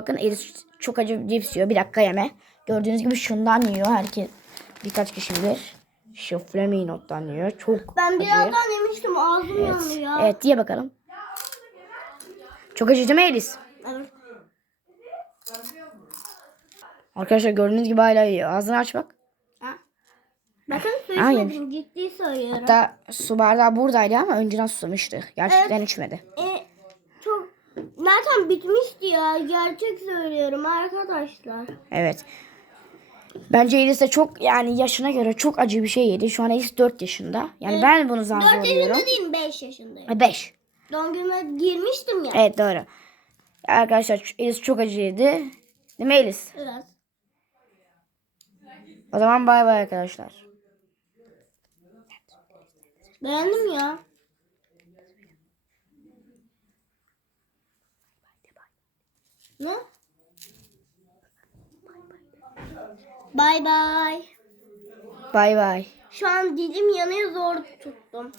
Bakın Elis çok acı cips yiyor. Bir dakika yeme. Gördüğünüz gibi şundan yiyor. Herkes birkaç kişi bilir. Şu Flamingo'dan yiyor. Çok Ben acı. birazdan yemiştim ağzım yanıyor. Evet diye bakalım. Çok acı değil mi Elis? Evet. Arkadaşlar gördüğünüz gibi hala yiyor. Ağzını aç bak. Ha. Bakın su Ha, içmedim ciddi söylüyorum. Hatta su bardağı buradaydı ama önceden susamıştı. Gerçekten içmedi. E, zaten bitmişti ya gerçek söylüyorum arkadaşlar. Evet. Bence Elis de çok yani yaşına göre çok acı bir şey yedi. Şu an Elis 4 yaşında. Yani ben bunu zar 4 zorluyorum. yaşında değilim 5 yaşındayım. 5. Doğum günüme girmiştim ya. Evet doğru. Arkadaşlar Elis çok acı yedi. Değil mi Elis? Evet. O zaman bay bay arkadaşlar. Beğendim ya. Ne? Bay bay. Bay bay. Şu an dilim yanıyor zor tuttum.